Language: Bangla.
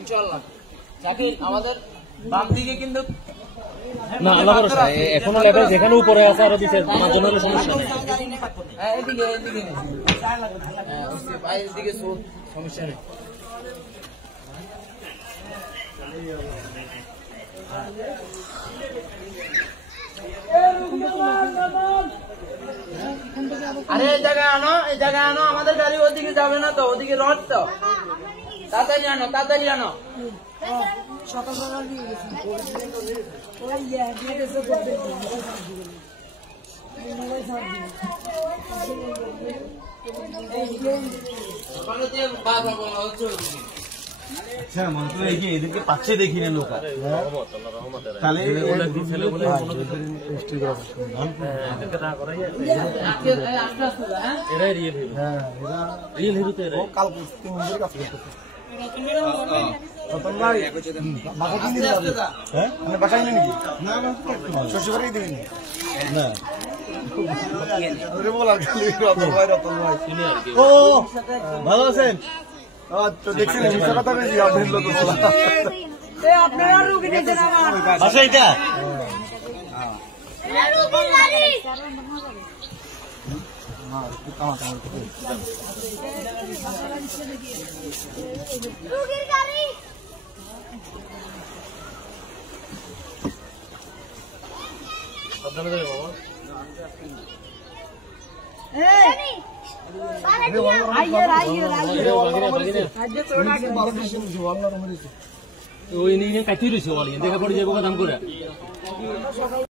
ইনশাআল্লাহ জাকির আমাদের বাম দিকে কিন্তু না আল্লাহ ভরসা এখনো লেভেল যেখানে উপরে আছে আরো দিতে পাঁচজন হলে সমস্যা নেই। হ্যাঁ এদিকে বাইরের দিকে সমস্যা নেই। আরে এই জায়গায় আনো আমাদের গাড়ি ওদিকে যাবে না তো, ওদিকে রড তো, তাড়াতাড়ি আনো সকাল সকাল দিয়ে গেছি এদেরকে পাচ্ছে দেখি না লোক তাহলে বাসায় নাকি না শ্বশুরবাড়ি দিবি না ও ভালো আছেন? দেখছেন কথা বেশি আপনারা রুগী নিয়েছেন আমার বাসা এটা ওই নিয়ে কাটি রয়েছে দেখা পড়ে যাবো দাম করে